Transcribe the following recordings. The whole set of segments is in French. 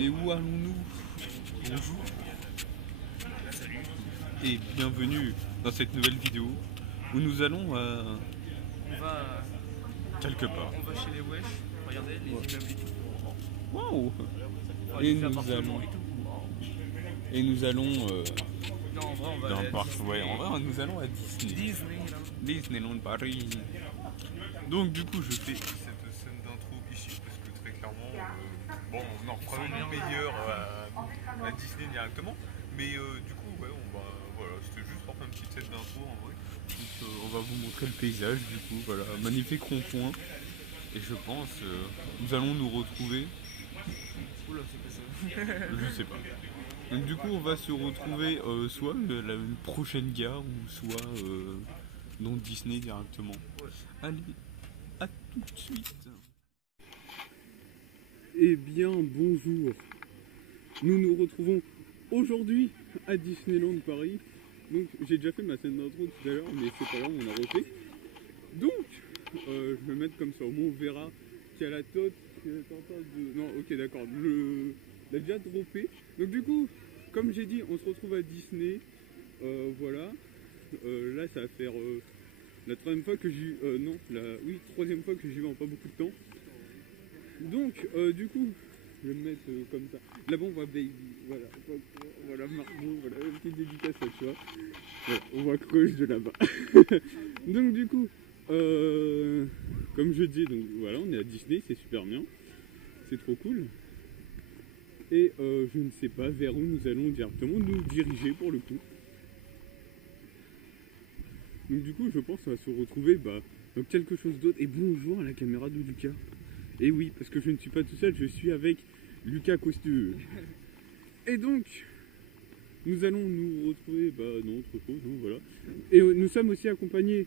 Mais où allons-nous? Bonjour et bienvenue dans cette nouvelle vidéo où nous allons On va, quelque part. on va chez les Wesh, regardez les immeubles et tout. Waouh! On va Et les nous appartements allons- et tout. Et nous allons Non, en vrai, on va dans aller un à parc. Disney. Ouais, en vrai, nous allons à Disney. Disneyland. Disneyland Paris. Donc du coup, je fais cette scène d'intro ici parce que très clairement, bon, on en fera une meilleure à Disney directement. Mais du coup, ouais, voilà, c'était juste pour faire une petite scène d'intro en vrai. Donc, on va vous montrer le paysage du coup, voilà, magnifique rond-point. Et je pense, nous allons nous retrouver. Oula, c'est pas ça. Je sais pas. Donc du coup on va se retrouver soit une prochaine gare ou soit dans Disney directement. Ouais. Allez, à tout de suite. Eh bien bonjour. Nous nous retrouvons aujourd'hui à Disneyland Paris. Donc j'ai déjà fait ma scène d'intro tout à l'heure mais c'est pas grave, on a refait. Donc je vais mettre comme ça, au moins on verra qu'il y a la tote qui est en train de... Non ok d'accord, l'a déjà droppé. Donc du coup, comme j'ai dit, on se retrouve à Disney. Voilà. Là ça va faire la troisième fois que j'y... troisième fois que j'y vais en pas beaucoup de temps. Donc du coup, je vais me mettre comme ça. Là-bas on voit Baby, voilà Margot, voilà, une petite dédicace à toi. Voilà, on voit Crush de là-bas. Donc du coup, comme je dis, donc voilà, on est à Disney, c'est super bien. C'est trop cool. Et je ne sais pas vers où nous allons directement nous diriger pour le coup. Donc du coup je pense qu'on va se retrouver dans quelque chose d'autre. Et bonjour à la caméra de Lucas. Et oui, parce que je ne suis pas tout seul, je suis avec Lucas Costueux. Et donc nous allons nous retrouver dans autre chose, hein, voilà. Et nous sommes aussi accompagnés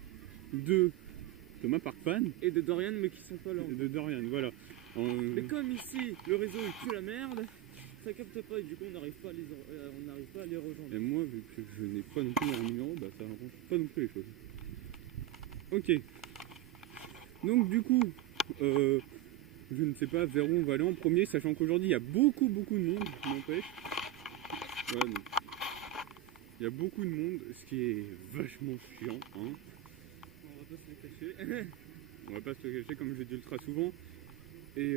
de Thomas Parkfan Et de Dorian, mais qui sont pas là. et de Dorian, voilà. Mais comme ici, le réseau il pue la merde, ça capte pas et du coup on n'arrive pas à les rejoindre. Et moi, vu que je n'ai pas non plus leur numéro, ça n'arrange pas non plus les choses. Ok. Donc du coup, je ne sais pas vers où on va aller en premier, sachant qu'aujourd'hui il y a beaucoup de monde, n'empêche. Voilà, donc, il y a beaucoup de monde, ce qui est vachement chiant, hein. On va pas se le cacher. On va pas se le cacher comme je dis ultra souvent. Et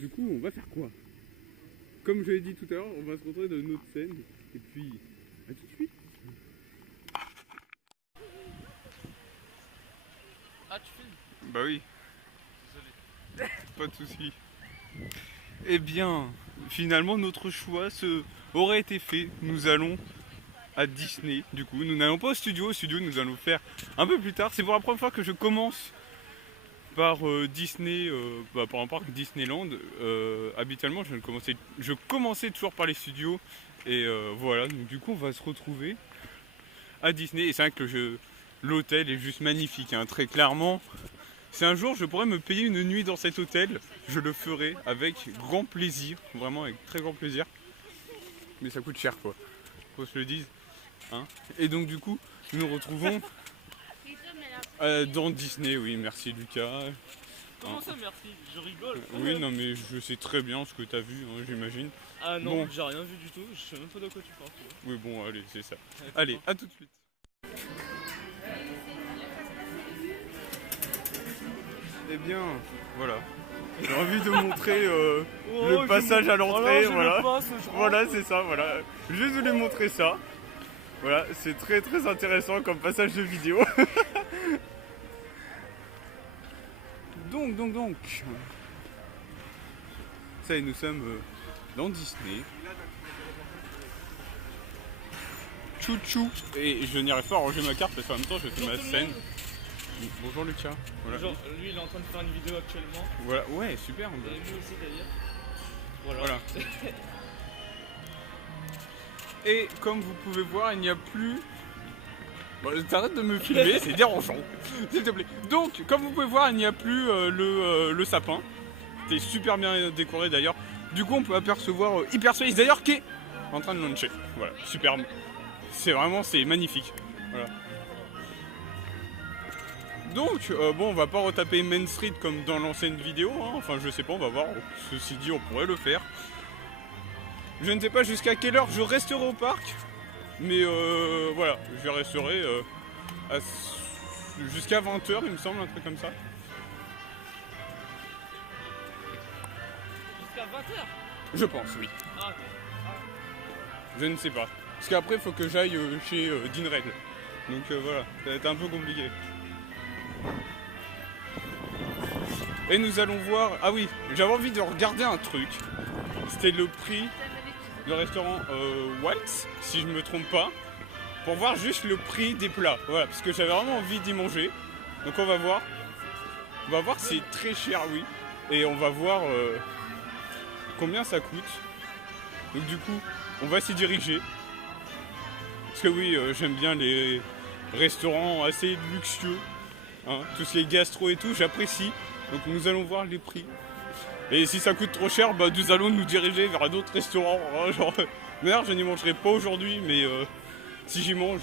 du coup, on va faire quoi? Comme je l'ai dit tout à l'heure, on va se retrouver dans une autre scène. Et puis, à tout de suite. Ah, tu filmes? Bah oui, Désolé. pas de soucis. Eh bien, finalement, notre choix aurait été fait. Nous allons à Disney. Du coup, nous n'allons pas au studio. Au studio, nous allons le faire un peu plus tard. C'est pour la première fois que je commence par Disney, par un parc Disneyland. Habituellement, je commençais toujours par les studios. Et voilà, donc du coup, on va se retrouver à Disney. Et c'est vrai que l'hôtel est juste magnifique, hein, très clairement. Si un jour je pourrais me payer une nuit dans cet hôtel, je le ferai avec grand plaisir, vraiment avec très grand plaisir. Mais ça coûte cher quoi, qu'on se le dise. Hein. Et donc du coup, nous nous retrouvons dans Disney, oui, merci Lucas. Comment ça, merci? Je rigole. Oui, non mais je sais très bien ce que t'as vu, hein, j'imagine. Ah non, Bon. j'ai rien vu du tout, je sais même pas de quoi tu parles. Oui bon, allez, c'est ça. Allez, à tout de suite. Eh bien, voilà. J'ai envie de montrer le passage à l'entrée, voilà. Voilà, c'est ça, voilà. Juste voulais montrer ça. Voilà, c'est très intéressant comme passage de vidéo. donc. Ça y est, nous sommes dans Disney. Chouchou. Et je n'y arrive pas à ranger ma carte parce qu'en même temps je fais ma scène. Bonjour Lucas. Voilà. Genre, lui il est en train de faire une vidéo actuellement. Voilà, ouais, super. Et nous aussi d'ailleurs. Voilà. Et comme vous pouvez voir, il n'y a plus... Bon, t'arrêtes de me filmer, c'est dérangeant. S'il te plaît. Donc, comme vous pouvez voir, il n'y a plus le sapin. C'était super bien décoré d'ailleurs. Du coup, on peut apercevoir Hyperspace d'ailleurs qui est en train de launcher. Voilà, superbe. C'est magnifique. Voilà. Donc, bon, on va pas retaper Main Street comme dans l'ancienne vidéo, hein. Enfin, je sais pas, on va voir. Ceci dit, on pourrait le faire. Je ne sais pas jusqu'à quelle heure je resterai au parc. Mais voilà, je resterai jusqu'à 20h il me semble, un truc comme ça. Jusqu'à 20h. Je pense, oui. Ah, ok. Je ne sais pas. Parce qu'après il faut que j'aille chez Dinrel. Donc voilà, ça va être un peu compliqué. Et nous allons voir... Ah oui, j'avais envie de regarder un truc. C'était le prix du restaurant Waltz, si je me trompe pas. Pour voir juste le prix des plats. Voilà, parce que j'avais vraiment envie d'y manger. Donc on va voir. On va voir, c'est très cher, oui. Et on va voir combien ça coûte. Donc du coup, on va s'y diriger. Parce que oui, j'aime bien les restaurants assez luxueux. Hein, tout ce qui est gastro et tout, j'apprécie. Donc nous allons voir les prix. Et si ça coûte trop cher, bah, nous allons nous diriger vers d'autres restaurants. Hein, genre, d'ailleurs, je n'y mangerai pas aujourd'hui, mais si j'y mange,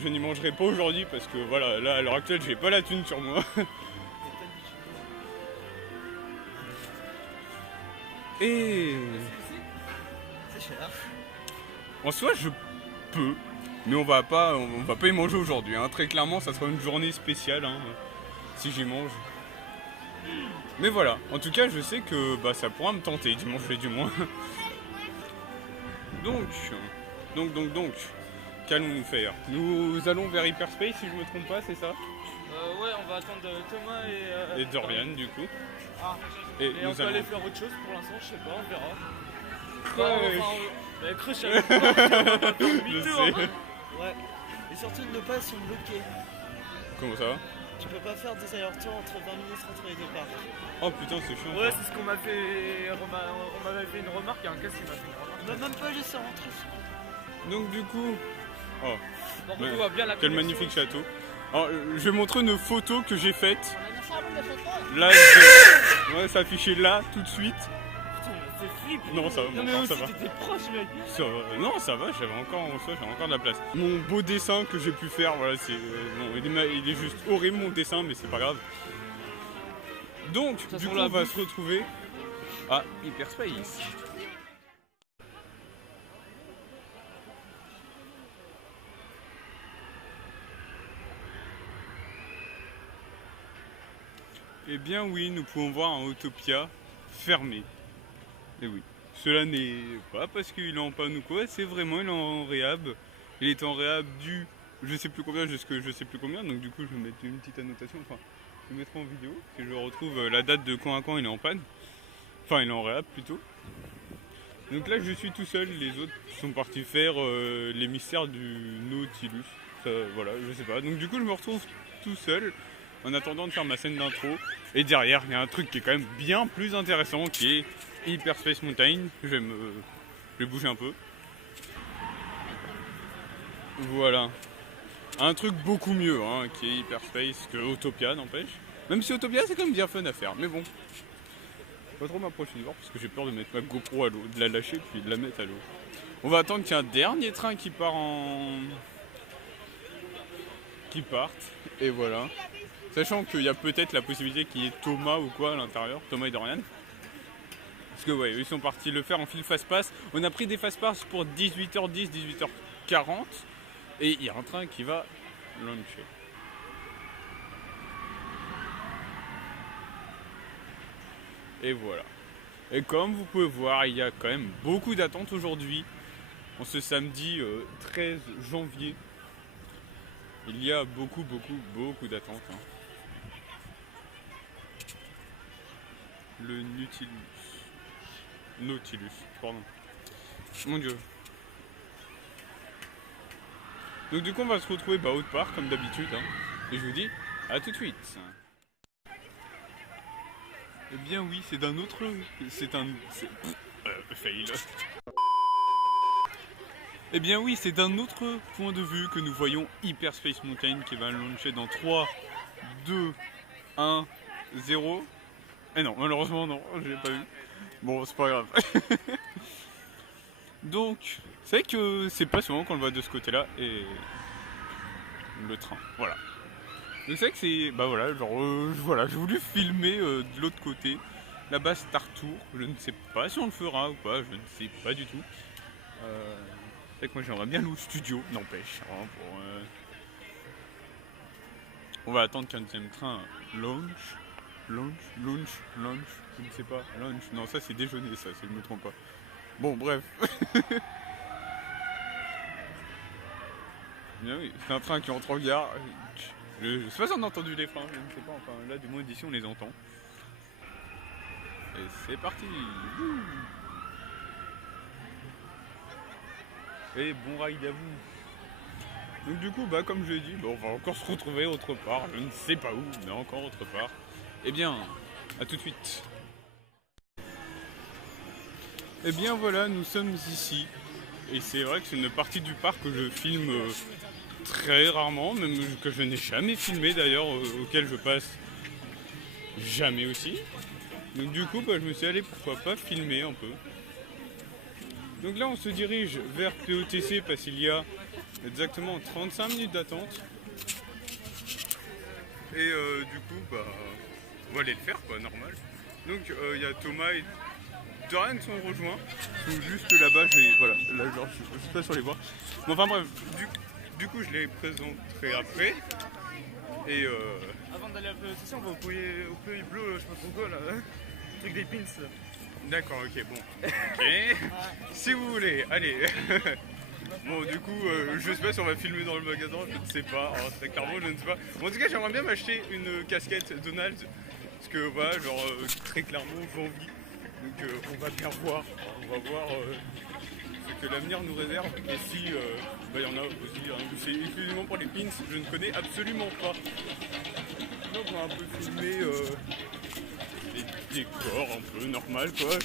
je n'y mangerai pas aujourd'hui parce que voilà, là à l'heure actuelle, j'ai pas la thune sur moi. Et C'est cher. en soi, je peux, mais on va pas y manger aujourd'hui. Hein. Très clairement, ça sera une journée spéciale hein, si j'y mange. Mais voilà, en tout cas, je sais que bah, ça pourra me tenter d'y manger du moins. Donc, qu'allons-nous faire? Nous allons vers Hyperspace, si je me trompe pas, c'est ça? Ouais, on va attendre Thomas Et Dorian, du coup. Ah, Et et on nous peut allons... aller faire autre chose pour l'instant, je sais pas, on verra. Ouais, Crush avec toi, on va faire je demi-tour, sais. hein. Ouais. Et surtout ne pas sont bloqués. Comment ça? Tu peux pas faire des allers-retours entre 20 minutes entre les deux parcs. Oh putain, c'est chiant. Ouais, c'est ce qu'on m'a fait. On m'avait fait une remarque, il y a un cas qui m'a fait une remarque. On va même pas laisser rentrer. Donc du coup... Oh, Par contre, ouais. on voit bien la Quel connexion. magnifique château. Alors, je vais montrer une photo que j'ai faite. Là, ouais, ça affiché là, tout de suite. Putain, c'est flip. Non, ça va, Non, mais ça aussi, va. t'étais proche, mec. Ça va. Non, ça va, j'avais encore en soi, j'avais encore de la place. Mon beau dessin que j'ai pu faire, voilà, c'est. Bon, il est juste horrible mon dessin, mais c'est pas grave. Donc, toute du façon, coup, la on va bouffe. se retrouver à Hyperspace. Eh bien oui, nous pouvons voir un Autopia fermé. Et oui, cela n'est pas parce qu'il est en panne ou quoi, c'est vraiment il est en réhab. Il est en réhab du je sais plus combien jusque je sais plus combien, donc du coup je vais mettre une petite annotation, enfin je le mettrai en vidéo, si je retrouve la date de quand à quand il est en panne. Enfin il est en réhab plutôt. Donc là je suis tout seul, les autres sont partis faire les mystères du Nautilus. Ça, voilà, je sais pas. Donc du coup je me retrouve tout seul en attendant de faire ma scène d'intro. Et derrière, il y a un truc qui est quand même bien plus intéressant qui est Hyperspace Mountain. Je vais bouger un peu. Voilà. Un truc beaucoup mieux hein, qui est Hyperspace que Autopia, n'empêche. Même si Autopia, c'est quand même bien fun à faire. Mais bon, pas trop m'approcher du bord parce que j'ai peur de mettre ma GoPro à l'eau, de la lâcher puis de la mettre à l'eau. On va attendre qu'il y ait un dernier train qui part qui parte. Et voilà. Sachant qu'il y a peut-être la possibilité qu'il y ait Thomas ou quoi à l'intérieur, Thomas et Dorian. Parce que ouais, ils sont partis le faire en fil fast-pass. On a pris des fast-pass pour 18h10, 18h40. Et il y a un train qui va launcher. Et voilà. Et comme vous pouvez voir, il y a quand même beaucoup d'attentes aujourd'hui. En ce samedi 13 janvier. Il y a beaucoup d'attentes. Hein. Le Nautilus, pardon. Mon dieu. Donc du coup on va se retrouver autre part comme d'habitude. Hein. Et je vous dis à tout de suite. Eh bien oui, c'est d'un autre... fail. Eh bien oui, c'est d'un autre point de vue que nous voyons Hyperspace Mountain qui va launcher dans 3, 2, 1, 0. Eh non, malheureusement non, je l'ai pas vu. Bon, c'est pas grave. Donc, c'est vrai que c'est pas souvent qu'on le voit de ce côté-là et le train, voilà. Donc c'est vrai que c'est, voilà, genre, voilà, j'ai voulu filmer de l'autre côté là-bas Star Tour. Je ne sais pas si on le fera ou pas, je ne sais pas du tout. C'est vrai que moi j'aimerais bien louer studio, n'empêche. Hein, on va attendre qu'un deuxième train launch, je ne sais pas, lunch, non ça c'est déjeuner ça, si je ne me trompe pas. Bon bref. Bien oui, c'est un train qui entre en gare. Je sais pas si on a entendu les freins, je ne sais pas, enfin là du moins d'ici on les entend. Et c'est parti. Et bon ride à vous. Donc du coup, comme je l'ai dit, on va encore se retrouver autre part, je ne sais pas où, mais encore autre part. Eh bien, à tout de suite. Eh bien voilà, nous sommes ici. Et c'est vrai que c'est une partie du parc que je filme très rarement, même que je n'ai jamais filmé d'ailleurs, auquel je passe jamais aussi. Donc du coup, je me suis allé pourquoi pas filmer un peu. Donc là on se dirige vers POTC parce qu'il y a exactement 35 minutes d'attente. Et du coup, on va aller le faire quoi, normal. Donc il y a Thomas et Dorian qui sont rejoints. Ils sont juste là-bas, voilà, là genre je suis pas sur les voies. Bon, enfin bref, du coup je les présenterai après. Et Avant d'aller à la POTC, on va au Puy Bleu, je sais pas trop quoi là. Le truc des pins. D'accord, ok, bon. Ok. Si vous voulez, allez. Bon, du coup, je sais pas si on va filmer dans le magasin, je ne sais pas. Alors, très clairement, je ne sais pas. Bon, en tout cas, j'aimerais bien m'acheter une casquette Donald. Parce que, voilà, genre, très clairement, j'ai envie. Donc, on va bien voir. On va voir ce que l'avenir nous réserve. Et si, il y en a aussi. Hein, c'est exclusivement pour les pins, je ne connais absolument pas. Donc, on va un peu filmer. Décor un peu normal quoi.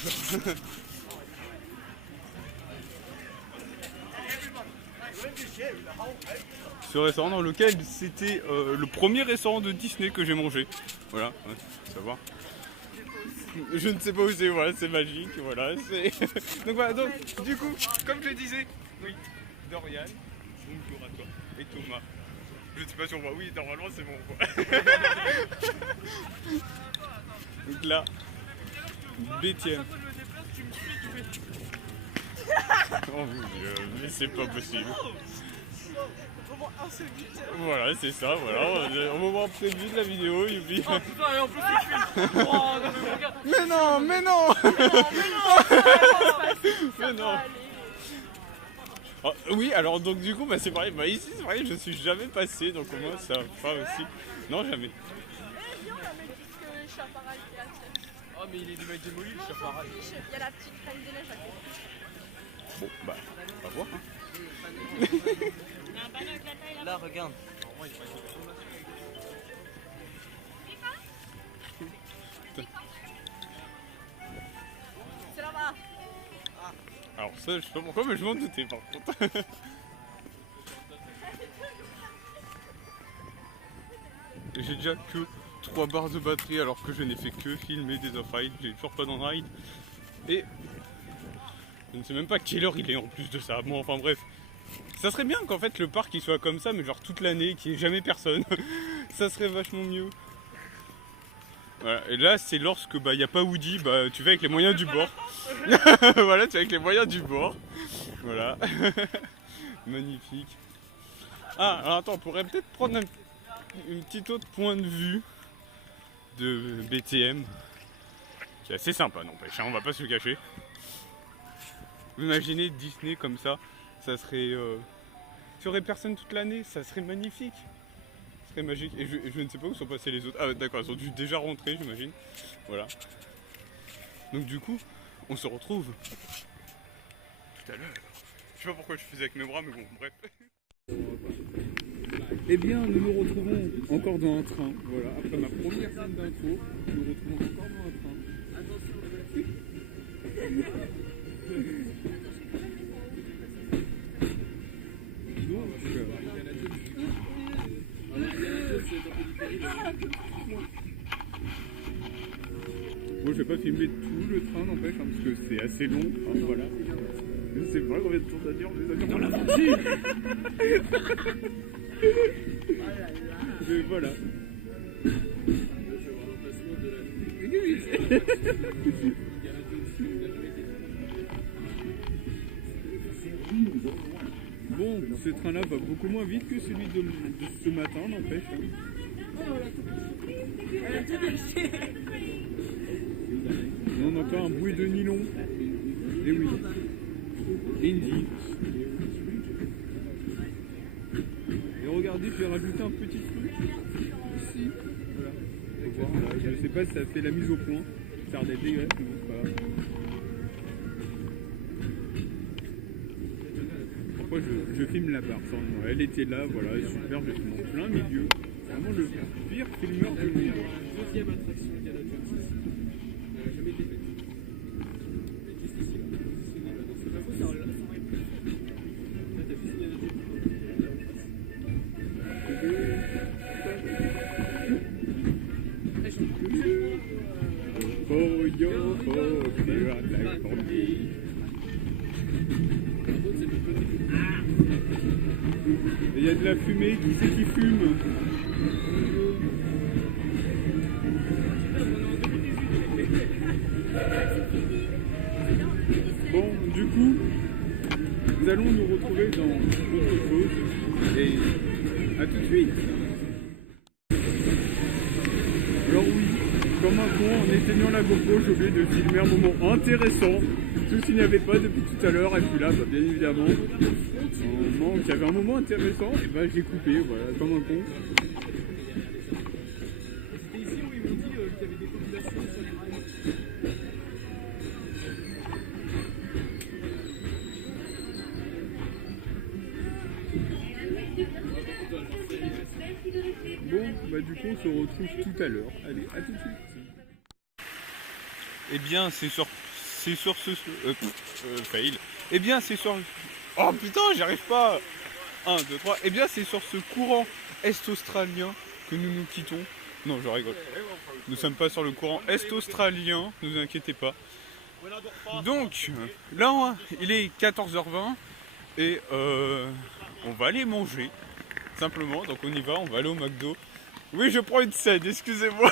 Ce restaurant dans lequel c'était le premier restaurant de Disney que j'ai mangé. Voilà, savoir. Je ne sais pas où c'est, voilà, c'est magique, voilà, c'est. Donc voilà, donc du coup, comme je disais, oui, Dorian, bonjour à toi, et Thomas. Je ne sais pas si on voit, oui, normalement c'est bon quoi. Donc là, BTM. Oh mon dieu, mais c'est pas possible. Voilà, c'est ça, voilà. On va voir très vite la vidéo, youpi. Oh putain, et en plus c'est cuit. Oh non, mais regarde. Mais non, mais non. Mais non. Oh, oui, alors donc du coup, c'est pareil. Ici, c'est pareil, je suis jamais passé, donc au moins ça va aussi. Non, jamais. Oh mais il est déjà démoli le chaparral. Il y a la petite reine des neiges à côté. Bon, on va voir. Hein. Là, regarde. C'est là-bas. Alors ça, je sais pas pourquoi, mais je m'en doutais par contre. J'ai déjà que 3 barres de batterie alors que je n'ai fait que filmer des off-ride, j'ai toujours pas d'on-ride. Et je ne sais même pas quelle heure il est en plus de ça. Bon, enfin bref. Ça serait bien qu'en fait le parc il soit comme ça, mais genre toute l'année, qu'il n'y ait jamais personne. Ça serait vachement mieux. Voilà. Et là c'est lorsque il n'y a pas Woody, tu vas avec les moyens du bord. Voilà, tu vas avec les moyens du bord. Voilà. Magnifique. Ah, alors attends, on pourrait peut-être prendre un petit autre point de vue de BTM. Qui est assez sympa, n'empêche, hein, on va pas se le cacher. Vous imaginez Disney comme ça, ça serait... il y aurait personne toute l'année, ça serait magnifique. Ça serait magique. Et je ne sais pas où sont passés les autres. Ah d'accord, ils ont dû déjà rentrer, j'imagine. Voilà. Donc du coup, on se retrouve tout à l'heure. Je sais pas pourquoi je faisais avec mes bras, mais bon, bref. Eh bien, nous nous retrouvons encore dans un train. Voilà, après ma première scène d'intro, nous nous retrouvons encore dans un train. Moi je vais pas filmer tout le train n'empêche parce que c'est assez long, hein, voilà. Je sais pas combien de temps ça dure, mais ça dure dans l'aventure. Mais voilà. Bon, ce train-là va beaucoup moins vite que celui de ce matin, n'empêche. Hein. On entend un bruit de nylon. Et oui. Indy. Et regardez, je vais rajouter un petit truc. Ici. Voilà. Faut voir, là. Je sais pas si ça fait la mise au point. Ça a l'air d'être dégueulasse, mais bon, c'est pas grave. Pourquoi je filme la barre sans moi. Elle était là, voilà, super, je filme en plein milieu. C'est vraiment le pire filmeur du monde. Deuxième attraction Indiana Jones ici. Elle n'a jamais été faite. Elle existe ici, là. C'est pas faux, ça aurait pu. Là, t'as vu Indiana Jones Oh yo, oh, pirate like Bambi. Et il y a de la fumée, qui c'est qui fume? Bon, du coup, nous allons nous retrouver dans autre chose. Et à tout de suite. Alors oui, comme un con, en éteignant la GoPro, j'ai oublié de filmer un moment intéressant. Tout ce qu'il n'y avait pas depuis tout à l'heure, et puis là, bah, bien évidemment, au moment où il y avait un moment intéressant, et bah j'ai coupé, voilà, comme un con. C'était ici où ils m'ont dit qu'il y avait des populations sur les rails. Bon, bah du coup, on se retrouve tout à l'heure. Allez, à tout de suite. Eh bien, c'est sur ce... fail. Eh bien, c'est sur... Oh putain, j'y arrive pas. 1, 2, 3. Eh bien, c'est sur ce courant est-australien que nous nous quittons. Non, je rigole. Nous sommes pas sur le courant est-australien, ne vous inquiétez pas. Donc, là, il est 14h20 et on va aller manger, simplement. Donc on y va, on va aller au McDo. Oui, je prends une scène, excusez-moi.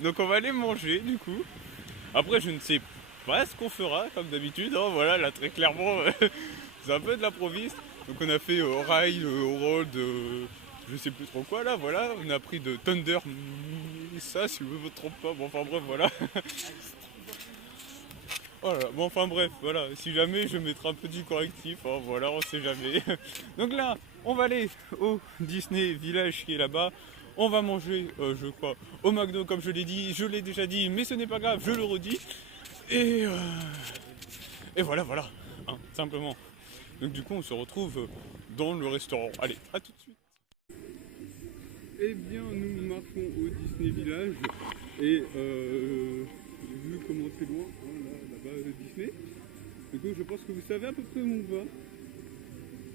Donc on va aller manger, du coup. Après, je ne sais pas ce qu'on fera, comme d'habitude. Hein. Voilà, là, très clairement, c'est un peu de l'improviste. Donc on a fait rail, road, je sais plus trop quoi, là, voilà. On a pris de Thunder, ça, si je ne me trompe pas. Bon, enfin bref, voilà. Voilà, bon, enfin bref, voilà. Si jamais, je mettrai un petit correctif, hein, voilà, on sait jamais. Donc là, on va aller au Disney Village qui est là-bas. On va manger, je crois, au McDo, comme je l'ai dit. Je l'ai déjà dit, mais ce n'est pas grave, je le redis. Et voilà, voilà, hein, simplement. Donc du coup, on se retrouve dans le restaurant. Allez, à tout de suite. Eh bien, nous marchons au Disney Village. Et vu comment c'est loin, hein, là-bas, Disney. Du coup, je pense que vous savez à peu près où on va.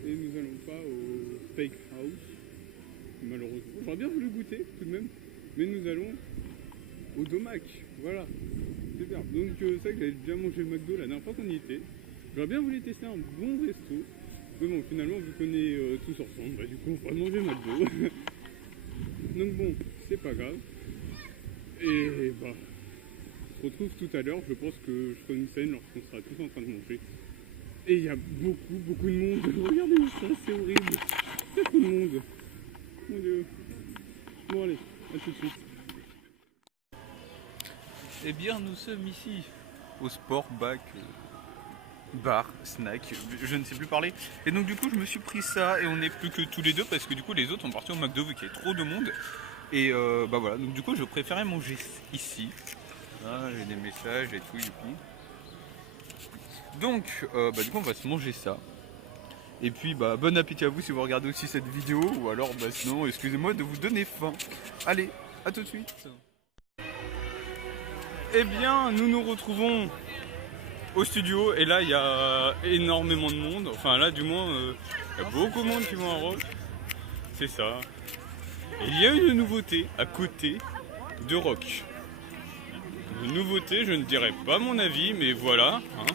Et nous allons pas au Fake House. Malheureusement, j'aurais bien voulu goûter tout de même, mais nous allons au Domac, voilà, super. Donc c'est vrai que j'avais bien mangé le McDo la dernière fois qu'on y était. J'aurais bien voulu tester un bon resto, mais bon, finalement, vu qu'on est tous ensemble, bah, du coup, on va manger le McDo. Donc bon, c'est pas grave. Et bah, on se retrouve tout à l'heure. Je pense que je ferai une scène lorsqu'on sera tous en train de manger. Et il y a beaucoup de monde. Regardez ça, c'est horrible. Il y a trop de monde. Mon Dieu. Bon allez, à tout de suite. Eh bien nous sommes ici au Sport Back bar, snack, je ne sais plus parler. Et donc du coup je me suis pris ça et on n'est plus que tous les deux parce que du coup les autres sont partis au McDo vu qu'il y a trop de monde. Et bah voilà, donc du coup je préférais manger ici. Ah, j'ai des messages et tout, youpi. Donc bah du coup on va se manger ça. Et puis bah bon appétit à vous si vous regardez aussi cette vidéo, ou alors bah sinon excusez-moi de vous donner faim. Allez, à tout de suite. Eh bien nous nous retrouvons au studio et là il y a énormément de monde, enfin là du moins il y a beaucoup de monde qui vont en route. C'est ça. Et il y a une nouveauté à côté de Rock. Une nouveauté, je ne dirais pas mon avis, mais voilà. Hein.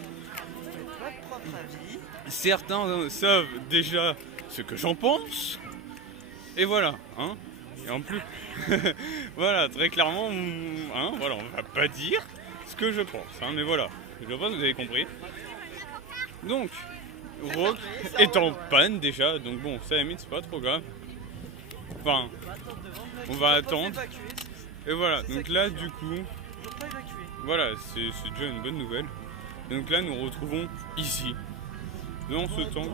Votre propre avis. Certains savent déjà ce que j'en pense. Et voilà. Hein. Et en plus, voilà, très clairement, hein, voilà, on va pas dire ce que je pense, hein, mais voilà, je pense que vous avez compris. Donc, Rock est en panne déjà, donc bon, ça à la limite, c'est pas trop grave. Enfin, on va attendre. Et voilà, donc là, du coup, voilà, c'est déjà une bonne nouvelle. Donc là, nous retrouvons ici, dans ce tank.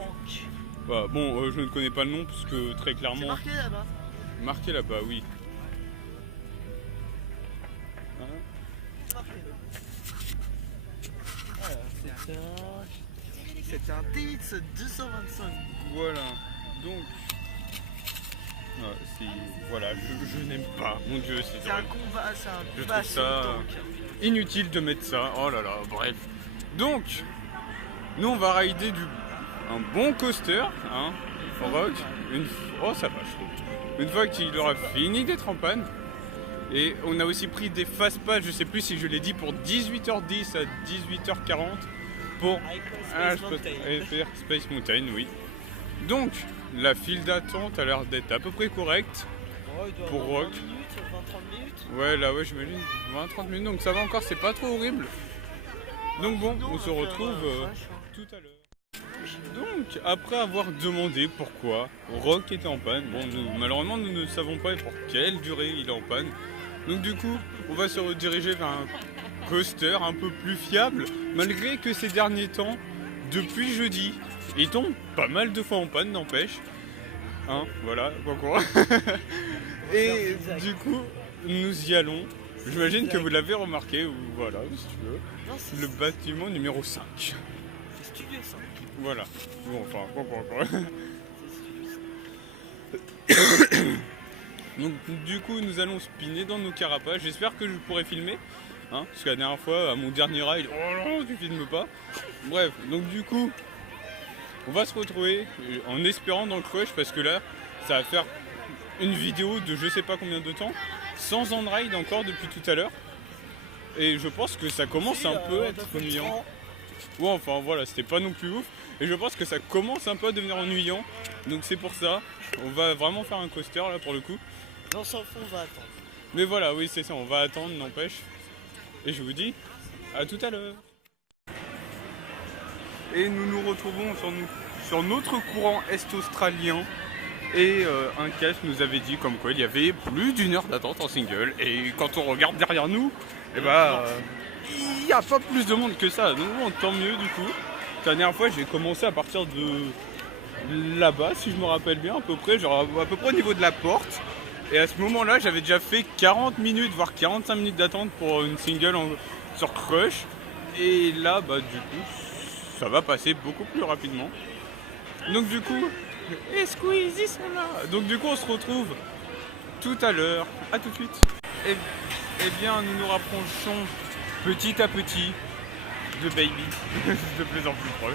Bah, bon, je ne connais pas le nom, puisque très clairement... Marqué là-bas. Marqué là-bas, oui. C'est un TX 225. Voilà, donc... voilà, je n'aime pas, mon dieu, c'est un horrible. combat, c'est un Je combat trouve sur le ça tank. inutile de mettre ça, oh là là, bref. Donc, nous on va rider un bon coaster, hein, Rock, oh ça va, je trouve. Une fois qu'il aura fini d'être en panne. Et on a aussi pris des fast-pass, je sais plus si je l'ai dit, pour 18h10 à 18h40 pour Space Mountain, oui. Donc, la file d'attente a l'air d'être à peu près correcte pour Rock. 20 minutes, 20-30 minutes. Ouais, là, ouais, j'imagine 20-30 minutes, donc ça va encore, c'est pas trop horrible. Donc bon, on se retrouve tout à l'heure. Donc, après avoir demandé pourquoi Rock était en panne, bon, malheureusement, nous ne savons pas pour quelle durée il est en panne. Donc du coup, on va se rediriger vers un coaster un peu plus fiable, malgré que ces derniers temps, depuis jeudi, il tombe pas mal de fois en panne, n'empêche. Hein, voilà, quoi. Et du coup, nous y allons. J'imagine que vous l'avez remarqué, ou voilà, si tu veux. Non, c'est Le bâtiment numéro 5. Studio 5. Voilà. Bon, enfin, quoi. Donc du coup nous allons spinner dans nos carapaces. J'espère que je pourrai filmer, hein, parce que la dernière fois à mon dernier ride, oh non tu filmes pas. Bref, donc du coup on va se retrouver en espérant dans le crush, parce que là ça va faire une vidéo de je sais pas combien de temps sans on ride encore depuis tout à l'heure. Et je pense que ça commence un peu à être ennuyant. Ouais, enfin voilà, c'était pas non plus ouf. Et je pense que ça commence un peu à devenir ennuyant. Donc c'est pour ça, on va vraiment faire un coaster là pour le coup. Dans son fond, on va attendre. Mais voilà, oui c'est ça, on va attendre, n'empêche. Et je vous dis à tout à l'heure. Et nous nous retrouvons sur notre courant est-australien. Et un cache nous avait dit comme quoi il y avait plus d'1 heure d'attente en single. Et quand on regarde derrière nous, et bah il n'y a pas plus de monde que ça. Donc bon, tant mieux du coup. La dernière fois j'ai commencé à partir de là-bas, si je me rappelle bien, à peu près, genre à peu près au niveau de la porte. Et à ce moment-là, j'avais déjà fait 40 minutes, voire 45 minutes d'attente pour une single sur Crush. Et là, bah du coup, ça va passer beaucoup plus rapidement. Donc du coup, les Squeezie sont là. Donc du coup, on se retrouve tout à l'heure. À tout de suite. Et bien, nous nous rapprochons petit à petit de Baby, de plus en plus proche.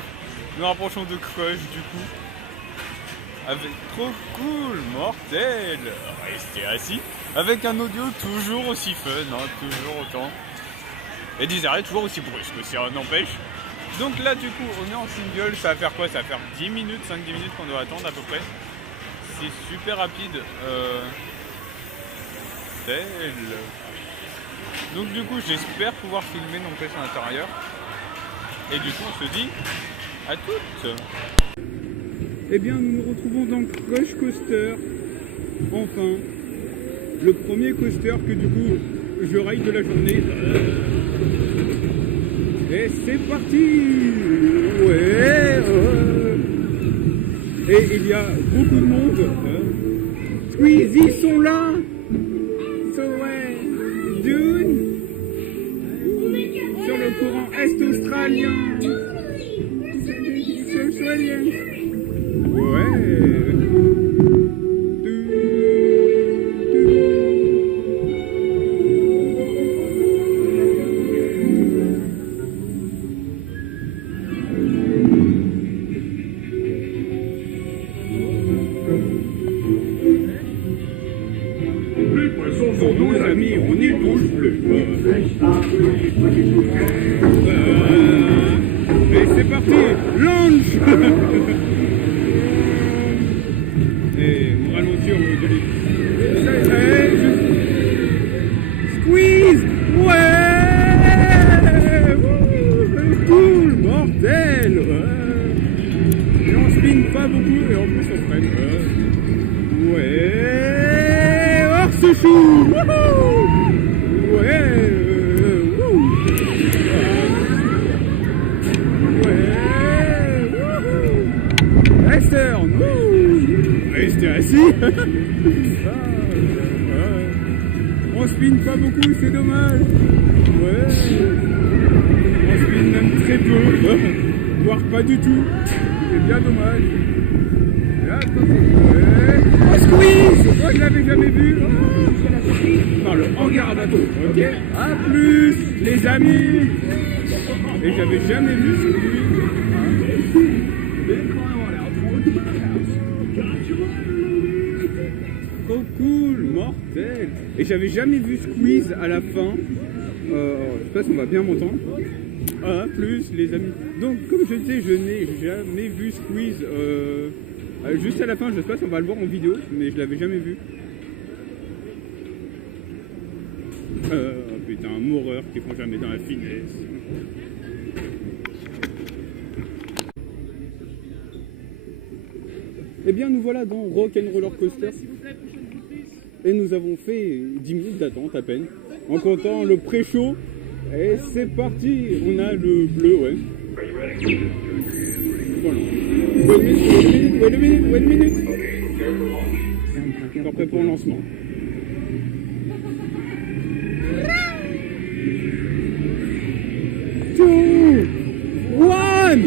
Nous nous rapprochons de Crush du coup. Avec trop cool, mortel, restez assis, avec un audio toujours aussi fun, hein, toujours autant, et des arrêts toujours aussi brusques aussi, n'empêche. Donc là du coup on est en single, ça va faire quoi? Ça va faire 10 minutes, 5-10 minutes qu'on doit attendre à peu près. C'est super rapide. Donc du coup j'espère pouvoir filmer n'empêche à l'intérieur. Et du coup on se dit à toutes. Eh bien, nous nous retrouvons dans Crush Coaster. Enfin, le premier coaster que du coup je ride de la journée. Et c'est parti. Ouais. Et il y a beaucoup de monde. Squeezie sont là. So ouais, Dune. Sur le courant est-australien. C'est australien. Ouais. Les poissons sont nos amis, on n'y touche plus. Et c'est parti, launch. Et on ralentit, on va On spin pas beaucoup, c'est dommage. Ouais. On spin même très peu, voire pas du tout. C'est bien dommage. Et attention. Ouais. Oh, squeeze! Oh, je l'avais jamais vu. Oh, c'est la surprise par le hangar à bateau. Ok. A plus, les amis. Et j'avais jamais vu Squeeze. Trop cool, mortel. Et j'avais jamais vu Squeeze à la fin. Je sais pas si on va bien m'entendre. Ah, plus les amis. Donc comme je disais, je n'ai jamais vu Squeeze juste à la fin. Je sais pas si on va le voir en vidéo, mais je l'avais jamais vu. Putain, un moureur qui prend jamais dans la finesse. Eh bien nous voilà dans Rock'n'Roller Coaster. Et nous avons fait 10 minutes d'attente à peine. En comptant le pré-show. Et c'est parti. On a le bleu, ouais. Voilà. Wait a minute. Encore prêt pour le lancement. Two, one.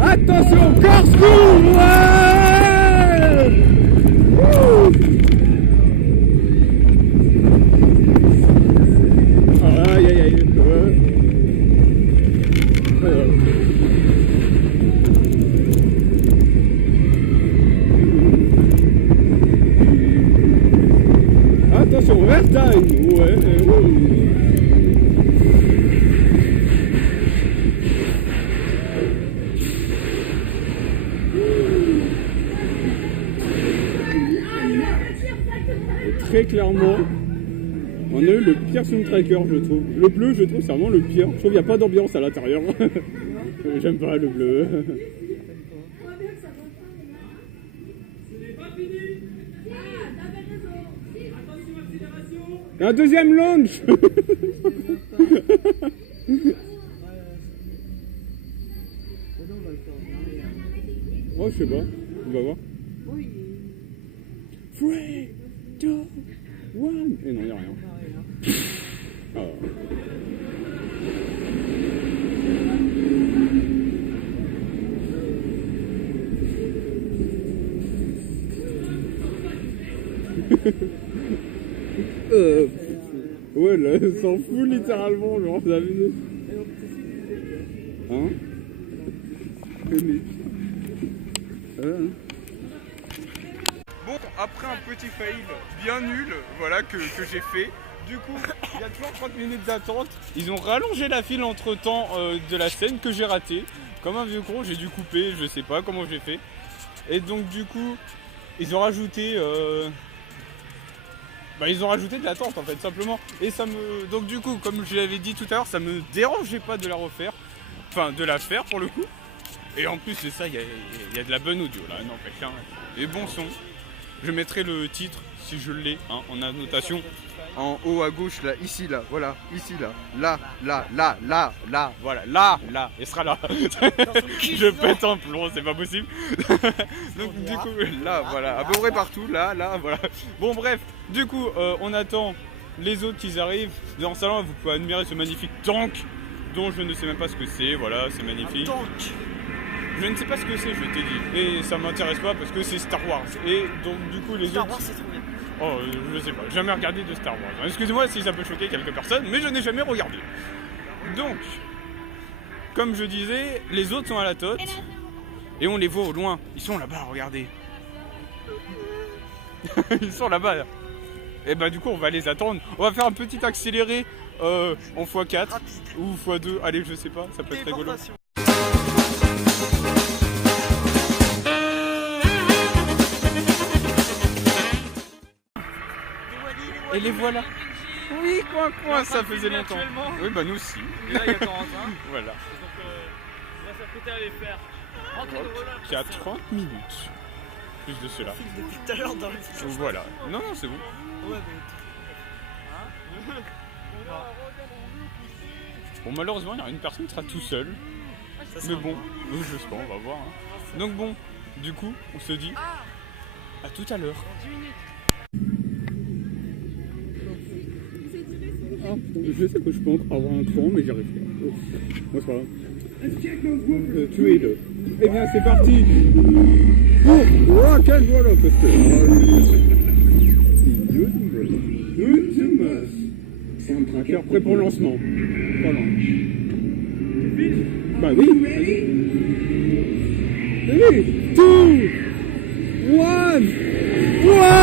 Attention, corkscrew, ouais. Aïe, aïe, aïe. Attention, airtime, ouais. Très clairement, on a eu le pire soundtracker, je trouve. Le bleu, je trouve, c'est vraiment le pire. Je trouve qu'il n'y a pas d'ambiance à l'intérieur. J'aime pas le bleu. Un deuxième launch. Oh, je sais pas. On va voir. 3, 2, 1. Et non, il n'y a rien. Ah. Ouais, là, elle s'en fout littéralement, genre, ça vu. Hein? Bon, après un petit fail bien nul, voilà, que j'ai fait. Du coup, il y a toujours 30 minutes d'attente. Ils ont rallongé la file entre temps de la scène que j'ai ratée. Comme un vieux con, j'ai dû couper, je sais pas comment j'ai fait. Et donc du coup, ils ont rajouté de l'attente en fait, simplement. Et ça me... Donc du coup, comme je l'avais dit tout à l'heure, ça me dérangeait pas de la refaire. Enfin, de la faire pour le coup. Et en plus de ça, il y a de la bonne audio là, n'empêche rien. Et bon son. Je mettrai le titre, si je l'ai, hein, en annotation. En haut à gauche, là, ici, là, voilà, ici, là, là, voilà, là, il sera là. Je pète un plomb, c'est pas possible. Donc du coup, là, voilà, à peu près partout, là, voilà. Bon bref, du coup, on attend les autres qui arrivent. Dans ce salon, vous pouvez admirer ce magnifique tank, dont je ne sais même pas ce que c'est, voilà, c'est magnifique. Je ne sais pas ce que c'est, je t'ai dit, et ça m'intéresse pas parce que c'est Star Wars. Et donc du coup, les Star autres... Wars, c'est trop bien. Oh, je sais pas, j'ai jamais regardé de Star Wars. Excusez-moi si ça peut choquer quelques personnes, mais je n'ai jamais regardé. Donc, comme je disais, les autres sont à la tote. Et on les voit au loin. Ils sont là-bas, regardez. Ils sont là-bas. Et bah du coup, on va les attendre. On va faire un petit accéléré en x4 Rapide. ou x2, allez je sais pas, ça peut être rigolo. Téléportation. Et les voilà. Oui, quoi, ça faisait longtemps. Actuellement. Oui, bah nous aussi. Et là, il y a Corentin. Voilà. Et donc, on va s'apprêter à les faire rentrer de relais. Qui a 30 minutes. Plus de cela. Depuis tout à l'heure dans le film. Voilà. Non, c'est bon. Ouais, mais. Bon, malheureusement, il y a une personne qui sera tout seul. Ça sera Mais bon, je sais pas, on va voir. Hein. Donc bon, du coup, on se dit à tout à l'heure. Ah, je sais que je peux encore avoir un cran, mais j'y arrive pas. Oh. Bon, c'est pas grave. Tuez-le. Eh bien, c'est parti. Oh, quel voilà, parce que... C'est un tracker prêt pour le lancement. Voilà. Bah oui. 3, 2, 1.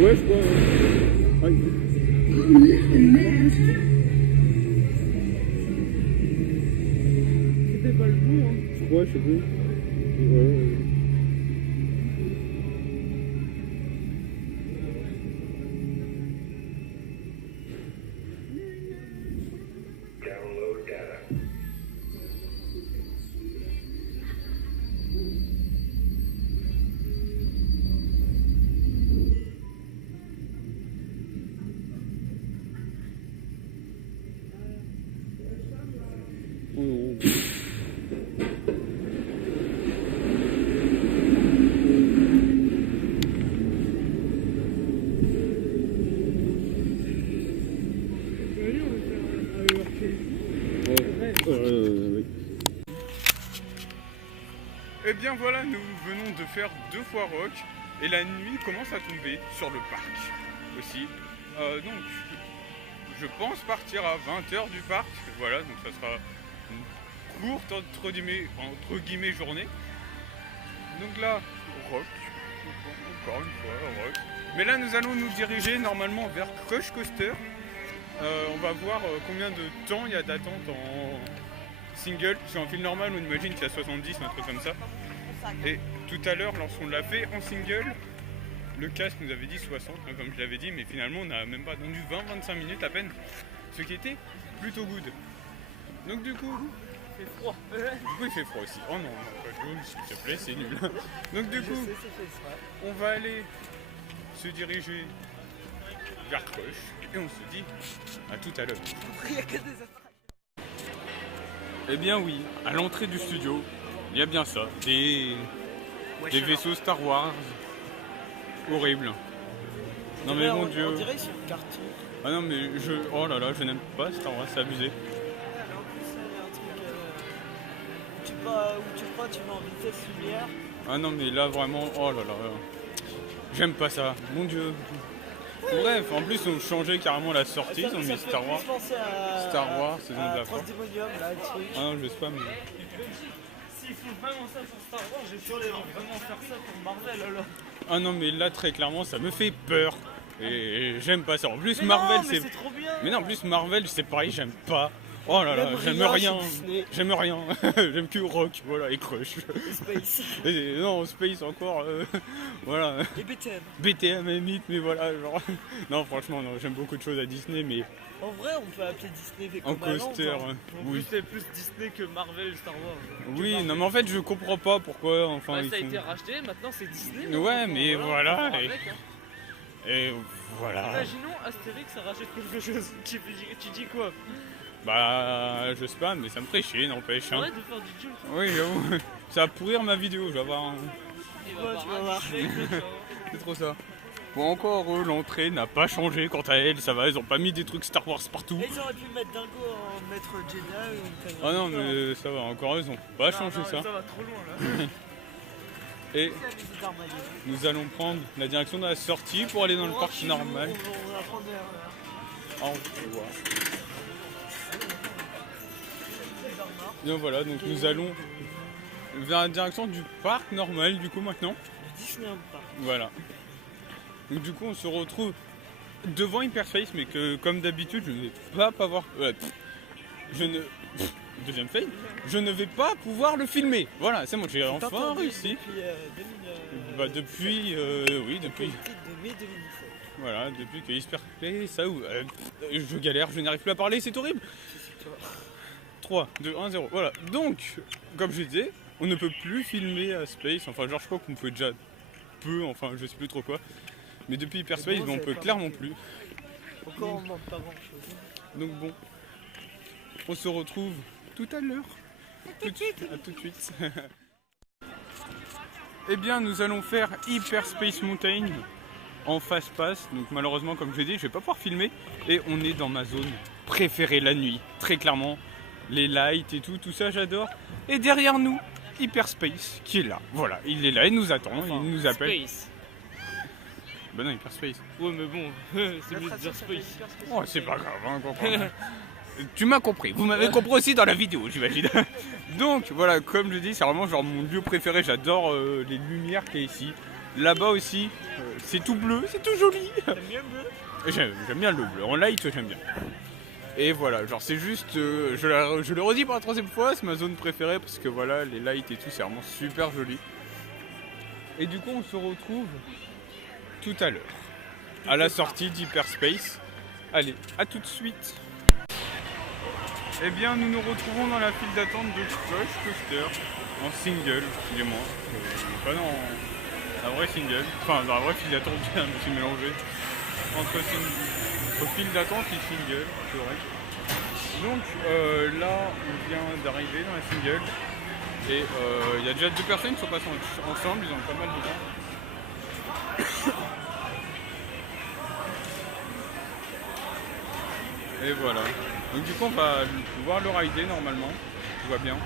Ouais, je crois. Ouais. C'était pas le coup, hein. Je crois, je sais plus. Ouais. Download data. Oh non. Oui. Eh bien voilà, nous venons de faire 2 fois rock et la nuit commence à tomber sur le parc aussi. Donc je pense partir à 20h du parc. Voilà, donc ça sera une courte entre guillemets journée. Donc là, rock. Encore une fois, rock. Mais là nous allons nous diriger normalement vers Crush Coaster. On va voir combien de temps il y a d'attente en single. Parce qu'en fil normal on imagine qu'il y a 70, un truc comme ça. Et tout à l'heure lorsqu'on l'a fait en single, le casque nous avait dit 60 comme je l'avais dit, mais finalement on n'a même pas attendu 20-25 minutes à peine. Ce qui était plutôt good. Donc du coup, Il fait froid. du coup il fait froid aussi. Oh non, pas de s'il te plaît, c'est nul. Donc du coup, on va aller se diriger vers Crush et on se dit à tout à l'heure. Il y a que des attractions. Eh bien oui, à l'entrée du studio, il y a bien ça, des vaisseaux Star Wars horribles. Non mais mon dieu. On dirait sur une carton. Ah non mais oh là là, je n'aime pas Star Wars, c'est abusé. Alors, en plus, il y a un truc où tu vas en vitesse lumière. Ah non mais là vraiment, oh là là, j'aime pas ça, mon dieu. Bref, en plus on changeait carrément la sortie, ils ont mis Star Wars. Star Wars, saison de la force. Transdémonium, là, le truc. Ah non, je sais pas mais... S'ils font vraiment ça sur Star Wars, j'ai sûr qu'ils vont vraiment faire ça pour Marvel alors. Ah non mais là très clairement ça me fait peur. Et j'aime pas ça. En plus Mais Marvel non, mais c'est trop bien. Mais non, en plus Marvel c'est pareil, j'aime pas. Oh là là, Même j'aime rien rien. chez Disney. J'aime rien. J'aime que Rock, voilà, et Crush. Et Space. Et non, Space encore, voilà. Et BTM. BTM et Myth, mais voilà, genre. Non, franchement, non, j'aime beaucoup de choses à Disney, mais En vrai, on peut appeler Disney en comme coaster, hein. En oui. plus, c'est plus Disney que Marvel, Star Wars. Oui, non, mais en fait, je comprends pas pourquoi, Bah, enfin, ils ça a font... été racheté, maintenant c'est Disney. Ouais, donc, mais voilà, on va et- avec, hein. Et voilà. Imaginons Astérix a racheté quelque chose. Tu dis quoi? Bah, je sais pas, mais ça me ferait chier, n'empêche. Hein. Arrête de faire du joke. Oui, j'avoue. Ça va pourrir ma vidéo, je vais avoir un... Il Ouais, va tu vas voir voir. un Disney, tu vas voir. C'est trop ça. Bon, encore eux, l'entrée n'a pas changé quant à elle, ça va, ils ont pas mis des trucs Star Wars partout. Et ils auraient pu mettre Dingo en maître Jedi ou une connerie. Ah non, mais ça va, encore eux, ils ont pas changé Non, ça. Ça va trop loin là. Et C'est la musique d'Armageddon. nous allons prendre la direction de la sortie pour aller dans le On parc rentre chez normal. nous, On va prendre un Au revoir. Donc voilà, donc nous allons vers la direction du parc normal du coup maintenant. le Disneyland Park. Voilà. Donc du coup on se retrouve devant Hyperspace mais que comme d'habitude je ne vais pas voir... je ne... Deuxième fail. Je ne vais pas pouvoir le filmer. Voilà, c'est bon, j'ai enfin Entendu réussi. Depuis, Oui, depuis... de mai 2017. Voilà, depuis que Hyperspace, ça où je galère, je n'arrive plus à parler, c'est horrible. 3, 2, 1, 0, voilà. Donc, comme je disais, on ne peut plus filmer à Space, enfin genre je crois qu'on peut déjà peu, enfin je sais plus trop quoi. Mais depuis Hyperspace, bon, on vous peut avez pas clairement manqué. plus. Encore on manque pas grand chose. Donc bon, on se retrouve tout à l'heure. Tout de suite, à tout de suite. Eh bien, nous allons faire Hyperspace Mountain en fast pass. Donc malheureusement, comme je l'ai dit, je vais pas pouvoir filmer. Et on est dans ma zone préférée la nuit, très clairement. Les lights et tout ça j'adore. Et derrière nous, Hyperspace qui est là. Voilà, il est là, il nous attend, Enfin, il nous appelle. Space. Bah non, Hyperspace. Ouais, mais bon, c'est mieux de dire Space. Oh, c'est pas grave, hein, comprends. Tu m'as compris, vous m'avez compris aussi dans la vidéo, j'imagine. Donc voilà, comme je dis, c'est vraiment genre mon lieu préféré. J'adore les lumières qu'il y a ici. Là-bas aussi, c'est tout bleu, c'est tout joli. T'aimes bien le bleu? J'aime bien le bleu, en light j'aime bien. Et voilà, genre c'est juste, je le redis pour la troisième fois, c'est ma zone préférée parce que voilà, les lights et tout, c'est vraiment super joli. Et du coup, on se retrouve tout à l'heure, à la sortie d'Hyperspace. Allez, à tout de suite. Eh bien, nous nous retrouvons dans la file d'attente de Crush Coaster, en single, excusez-moi, pas dans la vraie single, enfin dans la vraie file d'attente, je me suis mélangé, entre file d'attente et single, c'est vrai. Donc là, on vient d'arriver dans la single, et il y a déjà 2 personnes qui sont passées ensemble, ils ont pas mal de temps. Et voilà. Donc du coup on va pouvoir le rider normalement, tout va bien.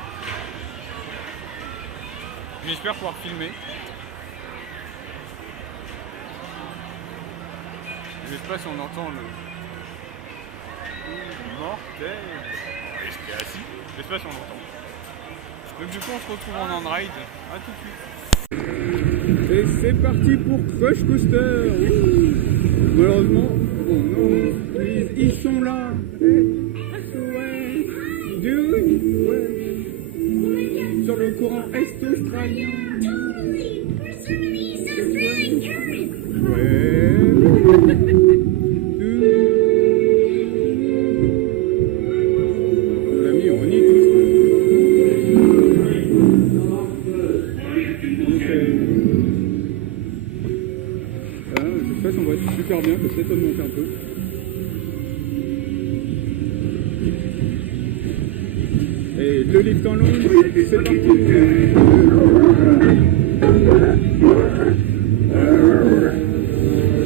J'espère pouvoir filmer. Je sais pas si on entend le mortel. J'étais assis, je sais pas si on l'entend. Donc du coup on se retrouve en on-ride, à tout de suite. Et c'est parti pour Crush Coaster. Malheureusement, oh non, ils sont là. Ouais, ouais. Sur le courant est australien. Ouais. Les amis, on y est tous. Je sais qu'on va être super bien, peut-être de monter un peu. Et le lift en long, c'est parti.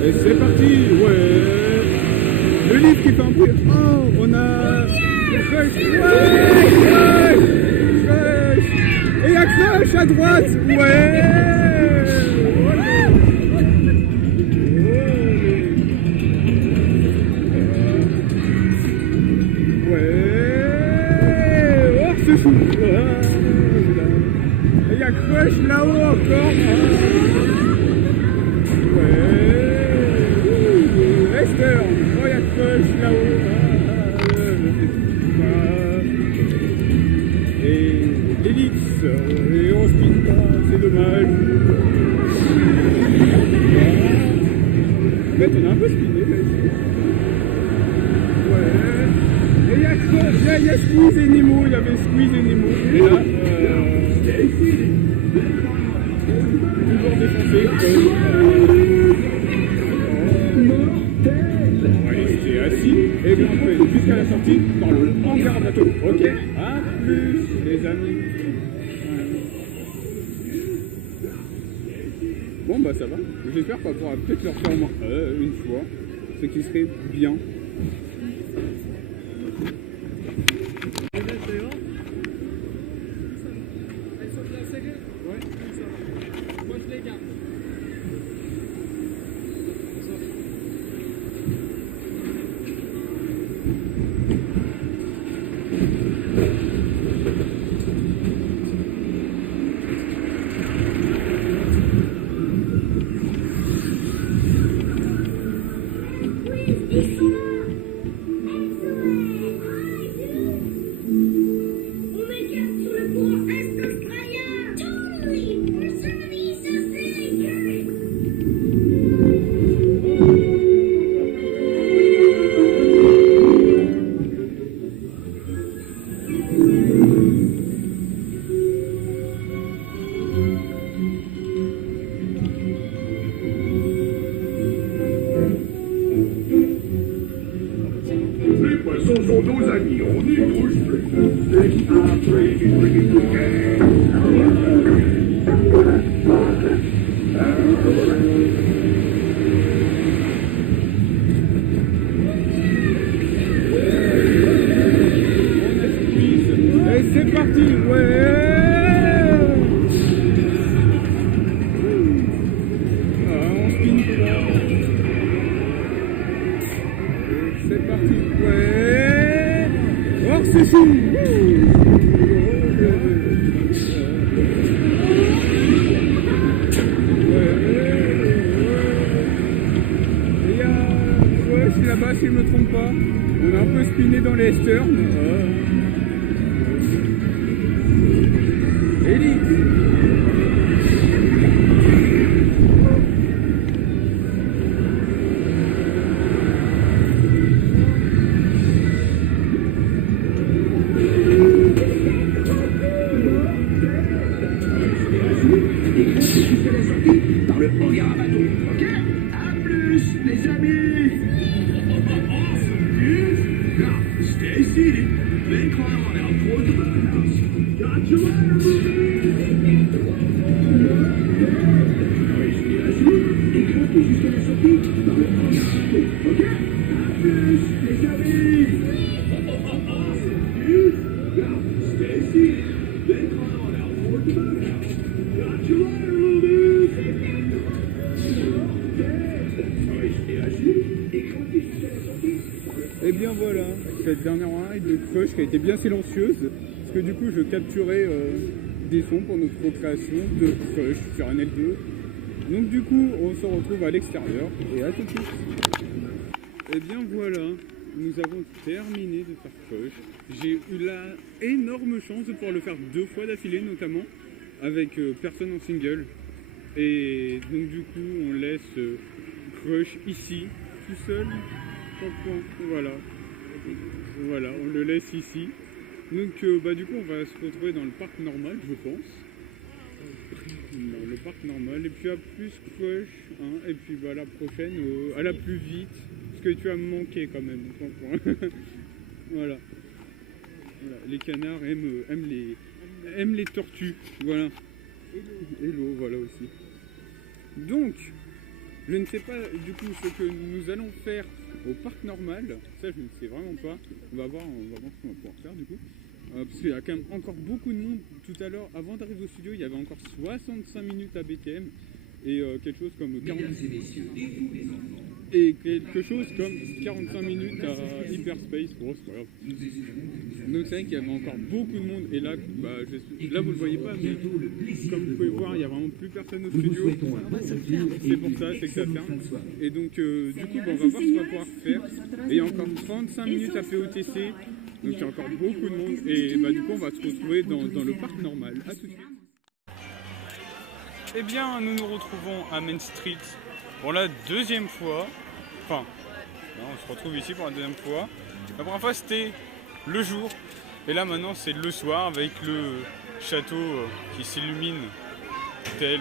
Et c'est parti, ouais. Le lift qui fait un bruit. Oh, on a Crush, ouais, Crush. Et il y a Crush à droite, ouais. C'est fou. Il y a Crush là-haut encore. Ouais. Esther. Oh, il y a Crush là-haut. Il y a Squeeze et Nemo, il y avait Squeeze et Nemo. Et là, toujours défoncé. On va rester assis et grimper jusqu'à la sortie dans le hangar bateau. Ok, à plus les amis. Bon bah ça va, j'espère qu'on pourra peut-être leur faire au moins une fois, ce qui serait bien. Et là, d'ailleurs, elles sont bien scellées? Ouais, ça va. Moi, je les garde. Sont nos amis, on n'y bouge plus. Et c'est parti, ouais. On spin dedans. C'est parti, ouais. Oh, c'est chou. Ouais, c'est là-bas si je me trompe pas. On a un peu spiné dans les sterns. Elite. Dans le hangar à bateau. Ok, à plus, les amis. Now, stay seated. Then climb on out towards the boathouse. Got your Éclatez jusqu'à la sortie dans le hangar à bateau. Ok, à plus, les amis. Now, stay seated. Then climb on out towards the boathouse. Got your Et bien voilà, cette dernière ride de Crush qui a été bien silencieuse, parce que du coup je capturais des sons pour notre procréation de Crush sur un L2. Donc du coup on se retrouve à l'extérieur et à tout de suite. Et bien voilà, nous avons terminé de faire Crush. J'ai eu la énorme chance de pouvoir le faire 2 fois d'affilée notamment, avec personne en single. Et donc du coup on laisse Crush ici, tout seul. Voilà, voilà, on le laisse ici. Donc du coup on va se retrouver dans le parc normal, je pense. Dans le parc normal, et puis à plus Crush, hein, et puis la prochaine à la plus vite, parce que tu as manqué quand même. Voilà. Voilà. Les canards aiment les tortues, voilà. Et l'eau, voilà aussi. Donc, je ne sais pas du coup ce que nous allons faire au parc normal, ça je ne sais vraiment pas. On va voir ce qu'on va pouvoir faire du coup. Parce qu'il y a quand même encore beaucoup de monde. Tout à l'heure, avant d'arriver au studio, il y avait encore 65 minutes à BTM et quelque chose comme 45 minutes à Hyperspace. Bon, c'est pas grave. Donc c'est vrai qu'il y avait encore beaucoup de monde et là, là vous le voyez pas, mais comme vous pouvez voir, il n'y a vraiment plus personne au studio. C'est pour ça, c'est que ça ferme. Et donc du coup, on va voir ce qu'on va pouvoir faire. Et il y a encore 35 minutes à POTC. Donc il y a encore beaucoup de monde et du coup on va se retrouver dans le parc normal. A tout de suite. Eh bien nous nous retrouvons à Main Street pour la deuxième fois. Enfin, là, on se retrouve ici pour la deuxième fois. La première fois c'était le jour. Et là maintenant c'est le soir avec le château qui s'illumine tel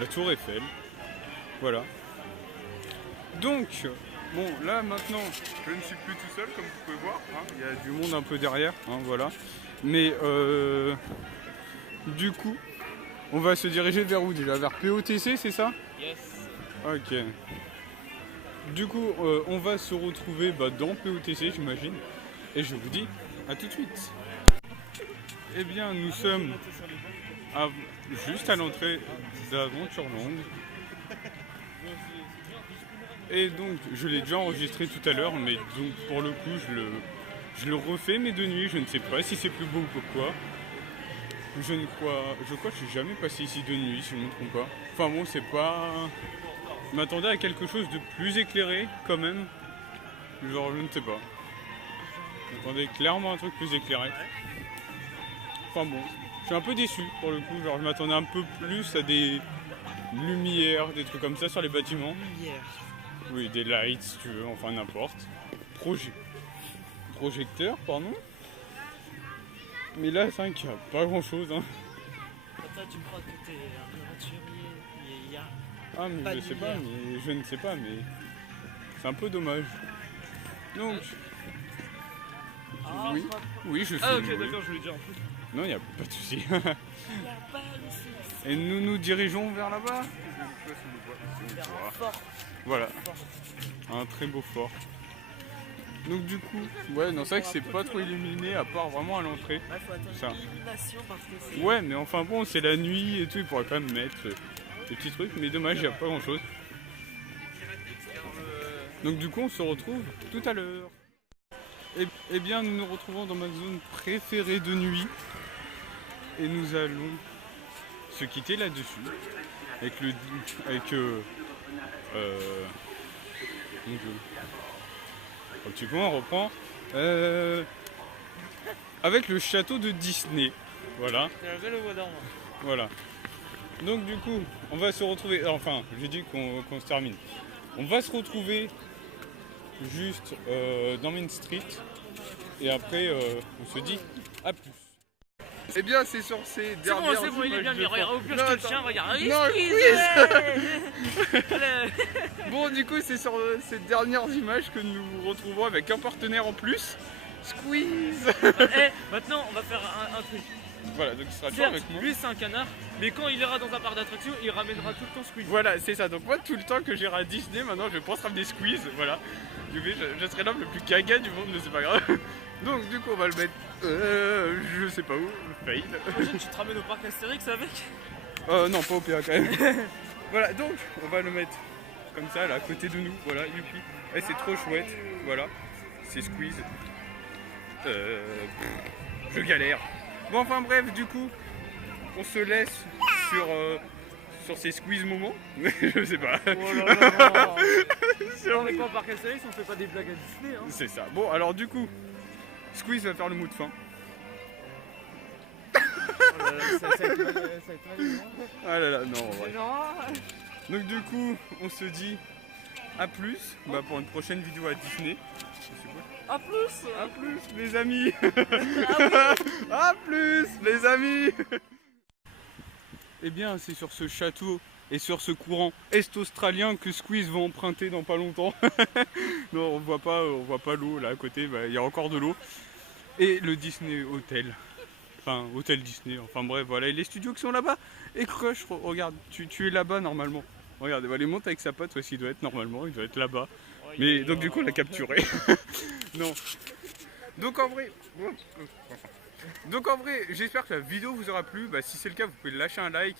la tour Eiffel. Voilà. Donc, bon là maintenant je ne suis plus tout seul comme vous pouvez voir, hein. Il y a du monde un peu derrière, hein, voilà. Mais du coup, on va se diriger vers où déjà? Vers POTC, c'est ça? Yes. Ok. Du coup, on va se retrouver dans POTC, j'imagine. Et je vous dis à tout de suite. Eh bien, nous sommes juste à l'entrée d'Aventureland. Et donc, je l'ai déjà enregistré tout à l'heure, mais donc pour le coup, je le refais, mais de nuit. Je ne sais pas si c'est plus beau ou quoi. Je crois que je suis jamais passé ici de nuit, si je ne me trompe pas. Enfin bon, c'est pas... Je m'attendais à quelque chose de plus éclairé, quand même. Genre, je ne sais pas. Je m'attendais clairement à un truc plus éclairé. Enfin bon, je suis un peu déçu, pour le coup. Genre, je m'attendais un peu plus à des lumières, des trucs comme ça sur les bâtiments. Lumière. Oui, des lights, si tu veux, enfin n'importe. Projecteur, pardon. Mais là, c'est vrai qu'il n'y a pas grand-chose, hein. Toi, tu crois que t'es un aventurier. Il y a... Ah mais Pas je de sais pas, lumière. mais je ne sais pas, mais c'est un peu dommage. Donc, Ah, oui, pas- oui, je suis. Ah, ok, oui. d'accord, je voulais dire en plus. Non, il n'y a pas de souci. Il y a pas de Et nous nous dirigeons vers là-bas. Vers un fort. Voilà, un très beau fort. Donc du coup, ouais, non, c'est vrai que c'est pas trop illuminé à part vraiment à l'entrée. Ouais, faut attendre Ça. l'illumination parce que c'est... Ouais, mais enfin bon, c'est la nuit et tout, ils pourraient quand même mettre des petits trucs, mais dommage, il n'y a pas grand-chose. Donc du coup, on se retrouve tout à l'heure. Eh bien, nous nous retrouvons dans ma zone préférée de nuit. Et nous allons se quitter là-dessus. Donc, un petit peu, on reprend. Avec le château de Disney. Voilà. C'est la belle au bois d'or, moi. Voilà. Donc du coup, on va se retrouver. Enfin, j'ai dit qu'on se termine. On va se retrouver juste dans Main Street. Et après, on se dit à plus. Eh bien, c'est sur ces dernières C'est bon, il est bien images mis. de Regarde, fond. au pire, Non, je te le attends. tiens, regarde. Non, Allez. Bon, du coup, c'est sur ces dernières images que nous nous retrouvons avec un partenaire en plus. Squeeze. Maintenant, on va faire un truc. Voilà, donc il sera toujours Certes, avec moi. lui, c'est un canard, mais quand il ira dans un parc d'attractions, il ramènera tout le temps Squeeze. Voilà, c'est ça. Donc moi, tout le temps que j'irai à Disney, maintenant, je pense ramener Squeeze. Voilà. Je serai l'homme le plus gaga du monde, mais c'est pas grave. Donc du coup, on va le mettre, je sais pas où, fail. Imagine, tu te ramènes au parc Astérix avec. Non, pas au PA quand même. Voilà, donc on va le mettre comme ça, là, à côté de nous. Voilà, youpi. Et c'est trop chouette. Voilà, c'est Squeeze. Je galère. Bon, enfin bref, du coup, on se laisse sur ces Squeeze moments. Je sais pas. Oh là là. Sur On est pas au parc Astérix, on fait pas des blagues à Disney. Hein. C'est ça. Bon, alors du coup, Squeeze va faire le mot de fin. Oh là là, ça va être mal, Ah là là, non, C'est ouais. genre... Donc du coup, on se dit à plus pour une prochaine vidéo à Disney. A plus. À plus les amis. Ah À plus les amis. Eh bien, c'est sur ce château et sur ce courant est-australien que Squeeze va emprunter dans pas longtemps. Non, on voit pas l'eau là à côté, il y a encore de l'eau. Et le Disney Hotel. Enfin, Hôtel Disney, enfin bref, voilà, et les studios qui sont là-bas. Et Crush, regarde, tu es là-bas normalement. Regarde, il monte avec sa pote, il doit être normalement, il doit être là-bas. Mais donc du coup, on l'a capturé. Non. Donc en vrai, j'espère que la vidéo vous aura plu. Si c'est le cas, vous pouvez lâcher un like,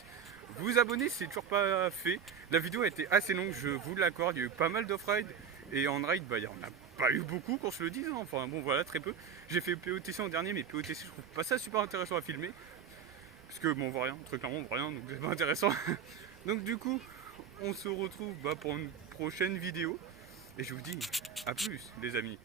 vous abonner si c'est toujours pas fait. La vidéo a été assez longue, je vous l'accorde. Il y a eu pas mal d'off-ride. Et en ride, il y en a pas eu beaucoup, qu'on se le dise. Hein. Enfin bon, voilà, très peu. J'ai fait POTC en dernier, mais POTC, je trouve pas ça super intéressant à filmer. Parce que bon, on voit rien, très clairement, on voit rien, donc c'est pas intéressant. Donc du coup, on se retrouve pour une prochaine vidéo. Et je vous dis à plus, les amis.